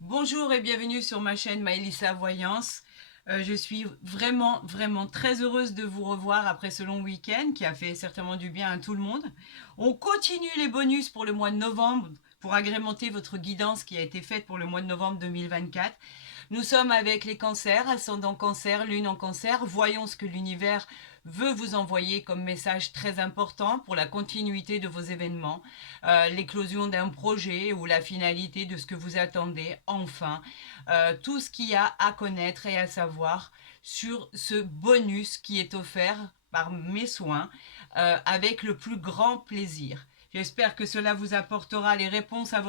Bonjour et bienvenue sur ma chaîne Maëlissa Voyance. Je suis vraiment très heureuse de vous revoir après ce long week-end qui a fait certainement du bien à tout le monde. On continue les bonus pour le mois de novembre pour agrémenter votre guidance qui a été faite pour le mois de novembre 2024. Nous sommes avec les cancers, ascendant cancer, lune en cancer. Voyons ce que l'univers veut vous envoyer comme message très important pour la continuité de vos événements, l'éclosion d'un projet ou la finalité de ce que vous attendez, enfin, tout ce qu'il y a à connaître et à savoir sur ce bonus qui est offert par mes soins avec le plus grand plaisir. J'espère que cela vous apportera les réponses à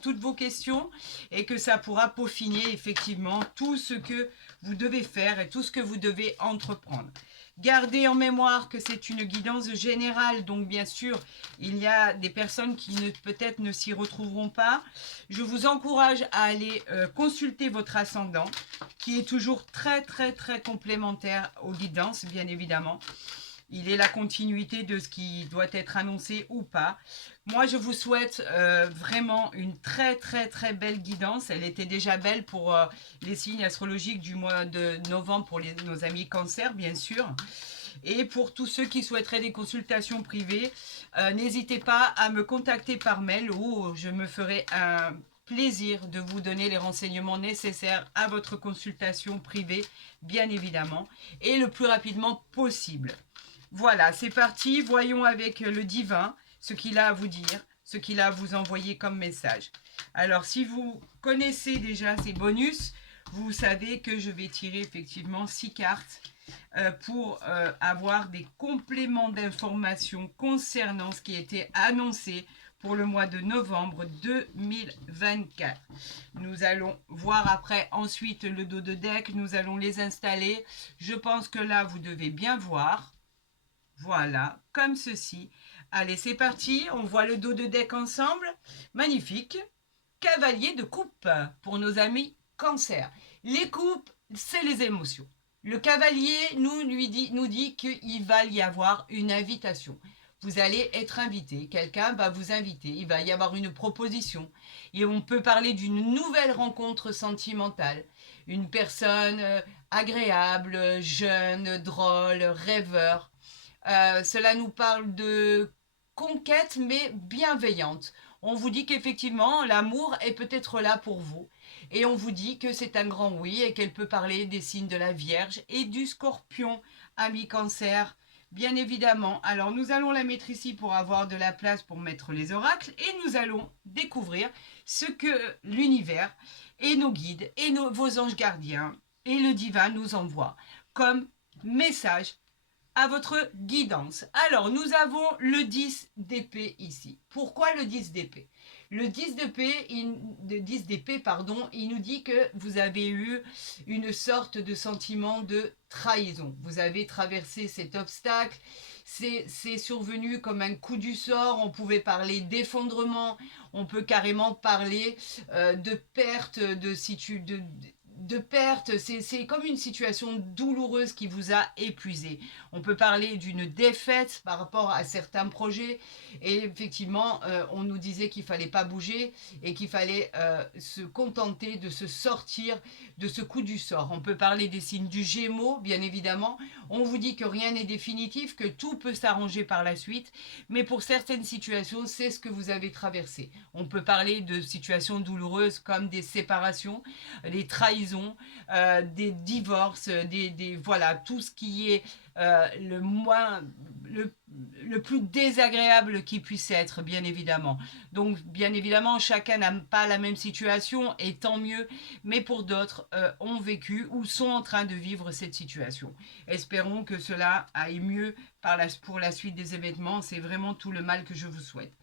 toutes vos questions et que ça pourra peaufiner effectivement tout ce que vous devez faire et tout ce que vous devez entreprendre. Gardez en mémoire que c'est une guidance générale, donc bien sûr, il y a des personnes qui peut-être ne s'y retrouveront pas. Je vous encourage à aller consulter votre ascendant, qui est toujours très complémentaire aux guidances, bien évidemment. Il est la continuité de ce qui doit être annoncé ou pas. Moi, je vous souhaite vraiment une très belle guidance. Elle était déjà belle pour les signes astrologiques du mois de novembre pour nos amis cancer, bien sûr. Et pour tous ceux qui souhaiteraient des consultations privées, n'hésitez pas à me contacter par mail ou je me ferai un plaisir de vous donner les renseignements nécessaires à votre consultation privée, bien évidemment, et le plus rapidement possible. Voilà, c'est parti. Voyons avec le divin ce qu'il a à vous dire, ce qu'il a à vous envoyer comme message. Alors, si vous connaissez déjà ces bonus, vous savez que je vais tirer effectivement 6 cartes pour avoir des compléments d'informations concernant ce qui a été annoncé pour le mois de novembre 2024. Nous allons voir après ensuite le dos de deck, nous allons les installer. Je pense que là, vous devez bien voir. Voilà, comme ceci. Allez, c'est parti. On voit le dos de deck ensemble. Magnifique. Cavalier de coupe pour nos amis cancer. Les coupes, c'est les émotions. Le cavalier nous dit qu'il va y avoir une invitation. Vous allez être invité, quelqu'un va vous inviter, il va y avoir une proposition. Et on peut parler d'une nouvelle rencontre sentimentale. Une personne agréable, jeune, drôle, rêveur, cela nous parle de conquête, mais bienveillante. On vous dit qu'effectivement, l'amour est peut-être là pour vous. Et on vous dit que c'est un grand oui et qu'elle peut parler des signes de la Vierge et du Scorpion, ami Cancer, bien évidemment. Alors nous allons la mettre ici pour avoir de la place pour mettre les oracles et nous allons découvrir ce que l'univers et nos guides et vos anges gardiens et le divin nous envoient comme message à votre guidance. Alors, nous avons le 10 d'épée ici. Pourquoi le 10 d'épée? Le 10 d'épée, il nous dit que vous avez eu une sorte de sentiment de trahison. Vous avez traversé cet obstacle. C'est survenu comme un coup du sort. On pouvait parler d'effondrement. On peut carrément parler de perte de perte, c'est comme une situation douloureuse qui vous a épuisé. On peut parler d'une défaite par rapport à certains projets et effectivement, on nous disait qu'il ne fallait pas bouger et qu'il fallait se contenter de se sortir de ce coup du sort. On peut parler des signes du Gémeaux, bien évidemment. On vous dit que rien n'est définitif, que tout peut s'arranger par la suite, mais pour certaines situations, c'est ce que vous avez traversé. On peut parler de situations douloureuses comme des séparations, des trahisons, des divorces, voilà, tout ce qui est le moins, le plus désagréable qui puisse être, bien évidemment. Donc, bien évidemment, chacun n'a pas la même situation, et tant mieux, mais pour d'autres ont vécu ou sont en train de vivre cette situation. Espérons que cela aille mieux pour la suite des événements. C'est vraiment tout le mal que je vous souhaite.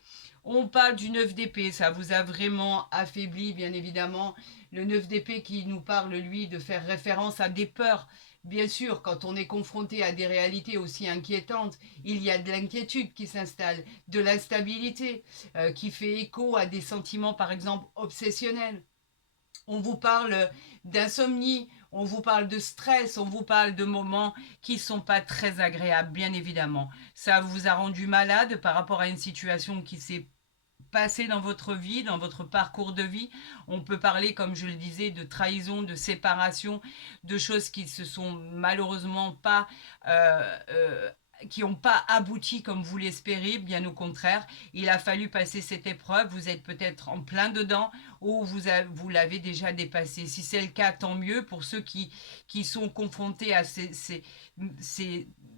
On parle du 9 d'épée, ça vous a vraiment affaibli, bien évidemment. Le 9 d'épée qui nous parle, lui, de faire référence à des peurs. Bien sûr, quand on est confronté à des réalités aussi inquiétantes, il y a de l'inquiétude qui s'installe, de l'instabilité qui fait écho à des sentiments, par exemple, obsessionnels. On vous parle d'insomnie, on vous parle de stress, on vous parle de moments qui ne sont pas très agréables, bien évidemment. Ça vous a rendu malade par rapport à une situation qui s'est passé dans votre vie, dans votre parcours de vie. On peut parler, comme je le disais, de trahison, de séparation, de choses qui se sont malheureusement pas qui n'ont pas abouti comme vous l'espérez, bien au contraire. Il a fallu passer cette épreuve, vous êtes peut-être en plein dedans ou vous l'avez déjà dépassé. Si c'est le cas, tant mieux pour ceux qui sont confrontés à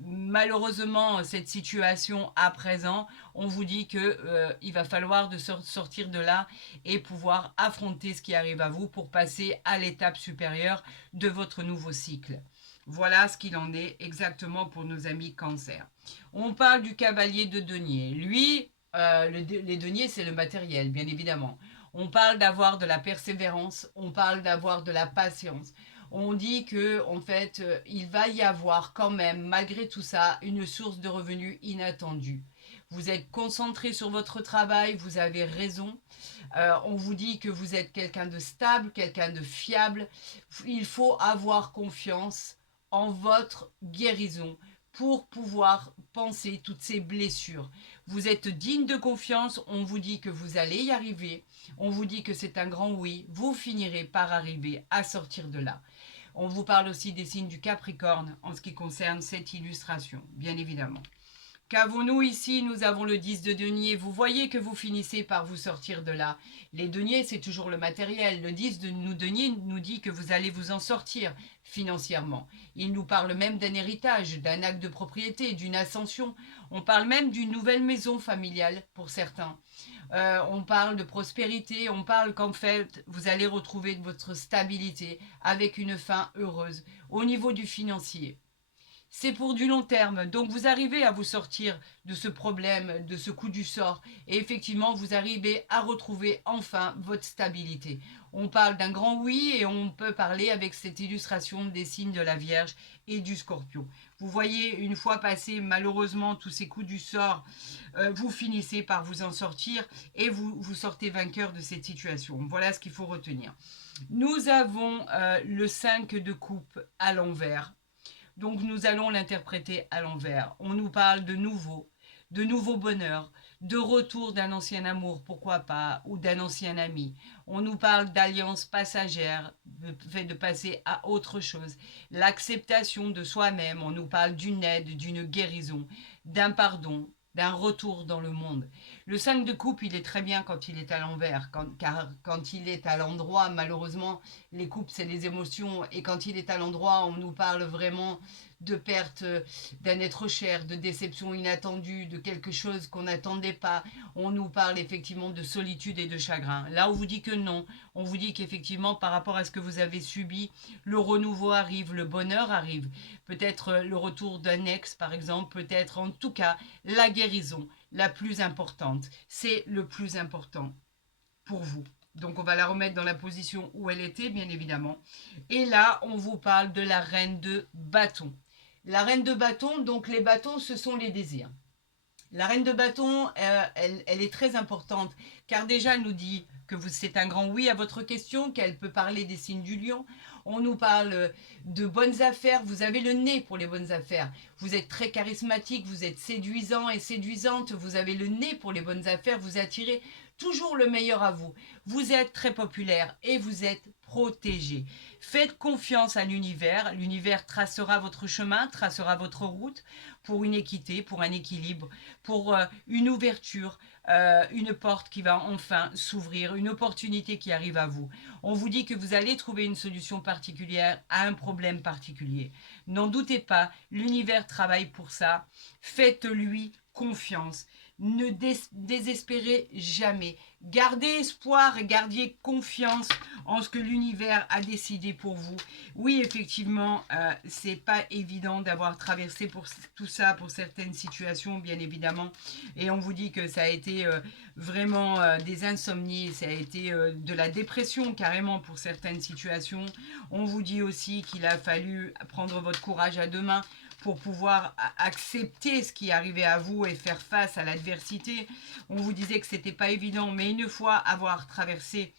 malheureusement cette situation à présent. On vous dit que il va falloir sortir de là et pouvoir affronter ce qui arrive à vous pour passer à l'étape supérieure de votre nouveau cycle. Voilà ce qu'il en est exactement pour nos amis Cancer. On parle du cavalier de denier. Lui, les deniers, c'est le matériel, bien évidemment. On parle d'avoir de la persévérance, on parle d'avoir de la patience. On dit que, en fait, il va y avoir quand même, malgré tout ça, une source de revenus inattendue. Vous êtes concentré sur votre travail, vous avez raison. On vous dit que vous êtes quelqu'un de stable, quelqu'un de fiable. Il faut avoir confiance en votre guérison pour pouvoir penser toutes ces blessures. Vous êtes digne de confiance, on vous dit que vous allez y arriver, on vous dit que c'est un grand oui, vous finirez par arriver à sortir de là. On vous parle aussi des signes du Capricorne en ce qui concerne cette illustration, bien évidemment. Qu'avons-nous ici? Nous avons le 10 de denier. Vous voyez que vous finissez par vous sortir de là. Les deniers, c'est toujours le matériel. Le 10 de denier nous dit que vous allez vous en sortir financièrement. Il nous parle même d'un héritage, d'un acte de propriété, d'une ascension. On parle même d'une nouvelle maison familiale pour certains. On parle de prospérité, on parle qu'en fait, vous allez retrouver votre stabilité avec une fin heureuse au niveau du financier. C'est pour du long terme. Donc vous arrivez à vous sortir de ce problème, de ce coup du sort. Et effectivement, vous arrivez à retrouver enfin votre stabilité. On parle d'un grand oui et on peut parler avec cette illustration des signes de la Vierge et du Scorpion. Vous voyez, une fois passé malheureusement tous ces coups du sort, vous finissez par vous en sortir et vous sortez vainqueur de cette situation. Voilà ce qu'il faut retenir. Nous avons le 5 de coupe à l'envers. Donc nous allons l'interpréter à l'envers. On nous parle de nouveau bonheur, de retour d'un ancien amour, pourquoi pas, ou d'un ancien ami. On nous parle d'alliance passagère, le fait de passer à autre chose. L'acceptation de soi-même, on nous parle d'une aide, d'une guérison, d'un pardon, d'un retour dans le monde. Le 5 de coupe, il est très bien quand il est à l'envers, car quand il est à l'endroit, malheureusement, les coupes, c'est les émotions, et quand il est à l'endroit, on nous parle vraiment de perte d'un être cher, de déception inattendue, de quelque chose qu'on n'attendait pas. On nous parle effectivement de solitude et de chagrin. Là, on vous dit que non. On vous dit qu'effectivement, par rapport à ce que vous avez subi, le renouveau arrive, le bonheur arrive. Peut-être le retour d'un ex, par exemple, peut-être en tout cas la guérison, la plus importante. C'est le plus important pour vous. Donc on va la remettre dans la position où elle était, bien évidemment. Et là, on vous parle de la reine de bâton. La reine de bâton, donc les bâtons, ce sont les désirs. La reine de bâton, elle est très importante, car déjà, elle nous dit que c'est un grand oui à votre question, qu'elle peut parler des signes du lion. On nous parle de bonnes affaires, vous avez le nez pour les bonnes affaires. Vous êtes très charismatique, vous êtes séduisant et séduisante, vous avez le nez pour les bonnes affaires, vous attirez toujours le meilleur à vous. Vous êtes très populaire et vous êtes protégé. Faites confiance à l'univers. L'univers tracera votre chemin, tracera votre route pour une équité, pour un équilibre, pour une ouverture, une porte qui va enfin s'ouvrir, une opportunité qui arrive à vous. On vous dit que vous allez trouver une solution particulière à un problème particulier. N'en doutez pas, l'univers travaille pour ça. Faites-lui confiance. Ne désespérez jamais. Gardez espoir et gardiez confiance en ce que l'univers a décidé pour vous. Oui, effectivement, c'est pas évident d'avoir traversé pour tout ça, pour certaines situations, bien évidemment. Et on vous dit que ça a été vraiment des insomnies, ça a été de la dépression carrément pour certaines situations. On vous dit aussi qu'il a fallu prendre votre courage à deux mains pour pouvoir accepter ce qui arrivait à vous et faire face à l'adversité. On vous disait que c'était pas évident, mais une fois avoir traversé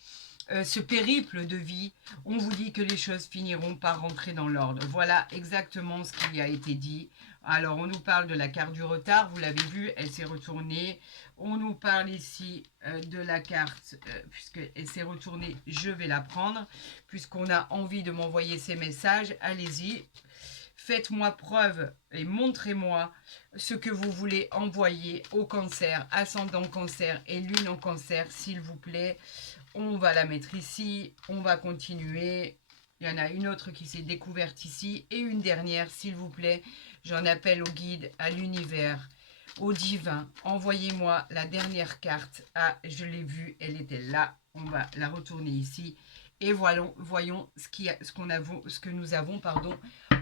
ce périple de vie, on vous dit que les choses finiront par rentrer dans l'ordre. Voilà exactement ce qui a été dit. Alors, on nous parle de la carte du retard, vous l'avez vu, elle s'est retournée. On nous parle ici de la carte, puisqu'elle s'est retournée, je vais la prendre. Puisqu'on a envie de m'envoyer ces messages, allez-y. Faites-moi preuve et montrez-moi ce que vous voulez envoyer au cancer, ascendant cancer et lune en cancer, s'il vous plaît. On va la mettre ici, on va continuer. Il y en a une autre qui s'est découverte ici et une dernière, s'il vous plaît. J'en appelle au guide, à l'univers, au divin. Envoyez-moi la dernière carte. Ah, je l'ai vue, elle était là. On va la retourner ici. Et voyons ce que nous avons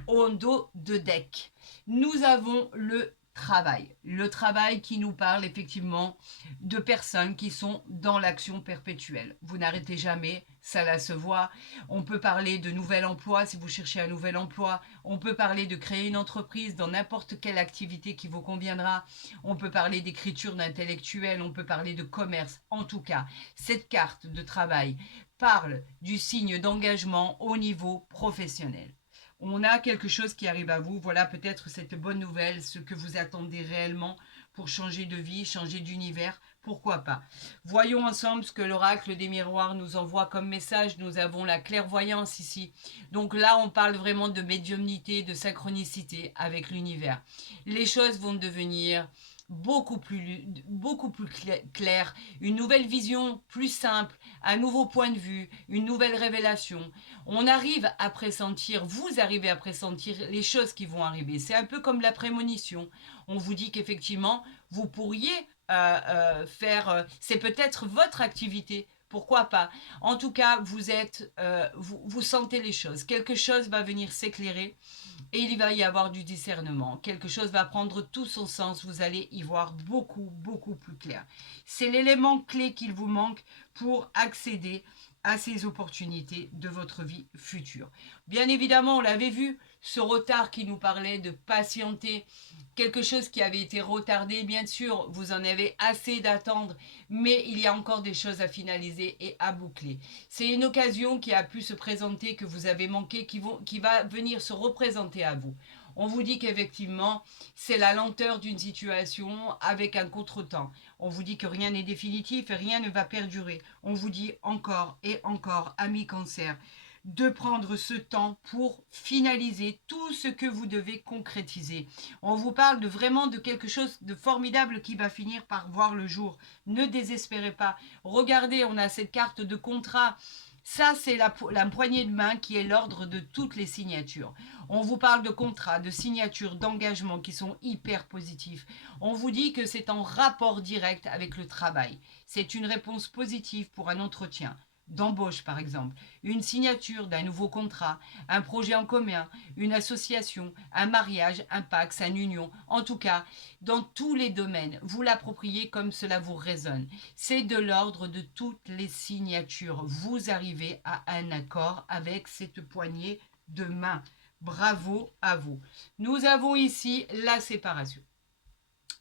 au dos de deck. Nous avons le travail qui nous parle effectivement de personnes qui sont dans l'action perpétuelle. Vous n'arrêtez jamais, ça là se voit. On peut parler de nouvel emploi si vous cherchez un nouvel emploi. On peut parler de créer une entreprise dans n'importe quelle activité qui vous conviendra. On peut parler d'écriture d'intellectuel, on peut parler de commerce. En tout cas, cette carte de travail parle du signe d'engagement au niveau professionnel. On a quelque chose qui arrive à vous. Voilà peut-être cette bonne nouvelle, ce que vous attendez réellement pour changer de vie, changer d'univers. Pourquoi pas? Voyons ensemble ce que l'oracle des miroirs nous envoie comme message. Nous avons la clairvoyance ici. Donc là, on parle vraiment de médiumnité, de synchronicité avec l'univers. Les choses vont devenir beaucoup plus claires, une nouvelle vision plus simple, un nouveau point de vue, une nouvelle révélation. On arrive à pressentir, vous arrivez à pressentir les choses qui vont arriver. C'est un peu comme la prémonition. On vous dit qu'effectivement, vous pourriez faire, c'est peut-être votre activité. Pourquoi pas? En tout cas, vous sentez les choses. Quelque chose va venir s'éclairer et il va y avoir du discernement. Quelque chose va prendre tout son sens. Vous allez y voir beaucoup plus clair. C'est l'élément clé qu'il vous manque pour accéder à ces opportunités de votre vie future. Bien évidemment, on l'avait vu, ce retard qui nous parlait de patienter, quelque chose qui avait été retardé, bien sûr, vous en avez assez d'attendre, mais il y a encore des choses à finaliser et à boucler. C'est une occasion qui a pu se présenter, que vous avez manqué, qui va venir se représenter à vous. On vous dit qu'effectivement, c'est la lenteur d'une situation avec un contretemps. On vous dit que rien n'est définitif et rien ne va perdurer. On vous dit encore et encore, amis cancer, de prendre ce temps pour finaliser tout ce que vous devez concrétiser. On vous parle vraiment de quelque chose de formidable qui va finir par voir le jour. Ne désespérez pas. Regardez, on a cette carte de contrat. Ça, c'est la poignée de main qui est l'ordre de toutes les signatures. On vous parle de contrats, de signatures, d'engagements qui sont hyper positifs. On vous dit que c'est en rapport direct avec le travail. C'est une réponse positive pour un entretien d'embauche, par exemple, une signature d'un nouveau contrat, un projet en commun, une association, un mariage, un pax, une union. En tout cas, dans tous les domaines, vous l'appropriez comme cela vous résonne. C'est de l'ordre de toutes les signatures. Vous arrivez à un accord avec cette poignée de main. Bravo à vous. Nous avons ici la séparation.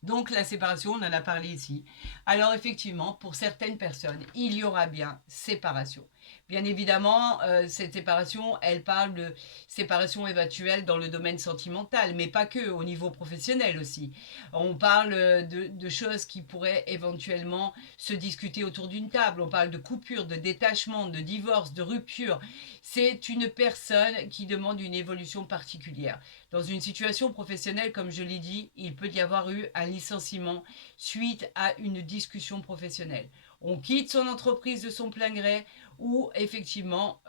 Donc la séparation, on en a parlé ici. Alors effectivement, pour certaines personnes, il y aura bien séparation. Bien évidemment, cette séparation, elle parle de séparation éventuelle dans le domaine sentimental, mais pas que, au niveau professionnel aussi. On parle de choses qui pourraient éventuellement se discuter autour d'une table. On parle de coupure, de détachement, de divorce, de rupture. C'est une personne qui demande une évolution particulière. Dans une situation professionnelle, comme je l'ai dit, il peut y avoir eu un licenciement suite à une discussion professionnelle. On quitte son entreprise de son plein gré ou effectivement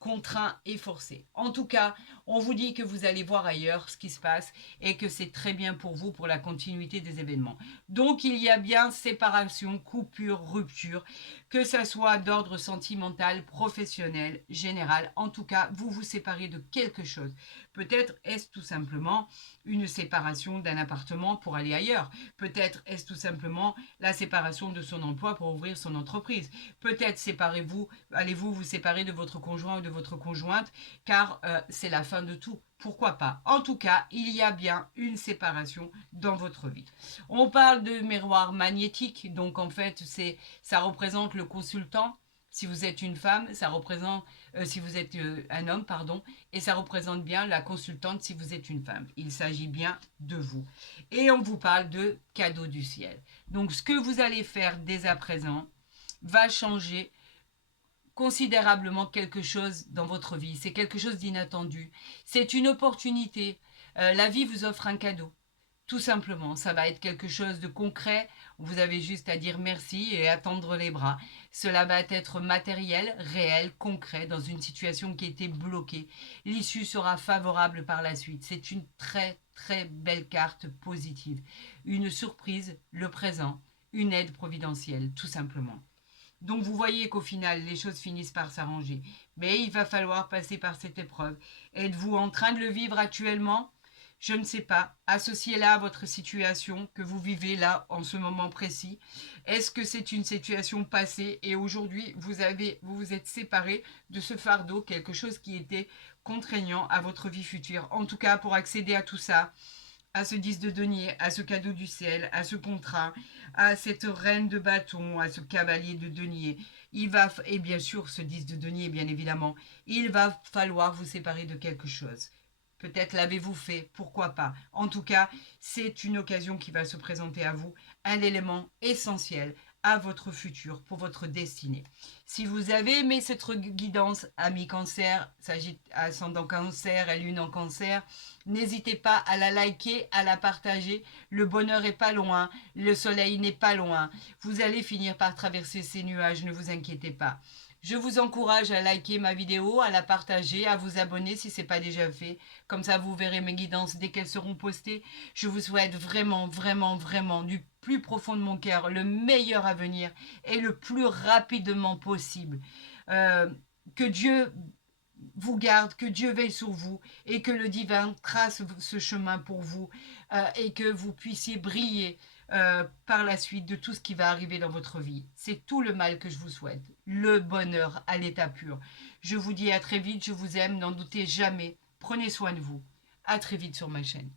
contraint et forcé. En tout cas, on vous dit que vous allez voir ailleurs ce qui se passe et que c'est très bien pour vous pour la continuité des événements. Donc il y a bien séparation, coupure, rupture, que ça soit d'ordre sentimental, professionnel, général. En tout cas, vous vous séparez de quelque chose. Peut-être est-ce tout simplement une séparation d'un appartement pour aller ailleurs. Peut-être est-ce tout simplement la séparation de son emploi pour ouvrir son entreprise. Peut-être allez-vous vous séparer de votre conjoint ou de votre conjointe car c'est la fin de tout. Pourquoi pas? En tout cas, il y a bien une séparation dans votre vie. On parle de miroir magnétique, donc en fait, ça représente le consultant. Si vous êtes une femme, ça représente, si vous êtes un homme, pardon, et ça représente bien la consultante si vous êtes une femme. Il s'agit bien de vous. Et on vous parle de cadeau du ciel. Donc ce que vous allez faire dès à présent va changer considérablement quelque chose dans votre vie. C'est quelque chose d'inattendu. C'est une opportunité. La vie vous offre un cadeau. Tout simplement, ça va être quelque chose de concret. Vous avez juste à dire merci et attendre les bras. Cela va être matériel, réel, concret, dans une situation qui était bloquée. L'issue sera favorable par la suite. C'est une très très belle carte positive. Une surprise, le présent, une aide providentielle, tout simplement. Donc vous voyez qu'au final, les choses finissent par s'arranger. Mais il va falloir passer par cette épreuve. Êtes-vous en train de le vivre actuellement ? Je ne sais pas. Associez-la à votre situation que vous vivez là, en ce moment précis. Est-ce que c'est une situation passée et aujourd'hui, vous vous êtes séparé de ce fardeau, quelque chose qui était contraignant à votre vie future. En tout cas, pour accéder à tout ça, à ce 10 de denier, à ce cadeau du ciel, à ce contrat, à cette reine de bâton, à ce cavalier de denier. Et bien sûr, ce 10 de denier, bien évidemment, il va falloir vous séparer de quelque chose. Peut-être l'avez-vous fait, pourquoi pas. En tout cas, c'est une occasion qui va se présenter à vous, un élément essentiel à votre futur, pour votre destinée. Si vous avez aimé cette guidance, ami cancer, ascendant cancer, lune en cancer, n'hésitez pas à la liker, à la partager. Le bonheur n'est pas loin, le soleil n'est pas loin. Vous allez finir par traverser ces nuages, ne vous inquiétez pas. Je vous encourage à liker ma vidéo, à la partager, à vous abonner si ce n'est pas déjà fait. Comme ça, vous verrez mes guidances dès qu'elles seront postées. Je vous souhaite vraiment, vraiment, vraiment, du plus profond de mon cœur, le meilleur avenir et le plus rapidement possible. Que Dieu vous garde, que Dieu veille sur vous et que le divin trace ce chemin pour vous et que vous puissiez briller par la suite de tout ce qui va arriver dans votre vie. C'est tout le mal que je vous souhaite, le bonheur à l'état pur. Je vous dis à très vite, je vous aime, n'en doutez jamais. Prenez soin de vous. À très vite sur ma chaîne.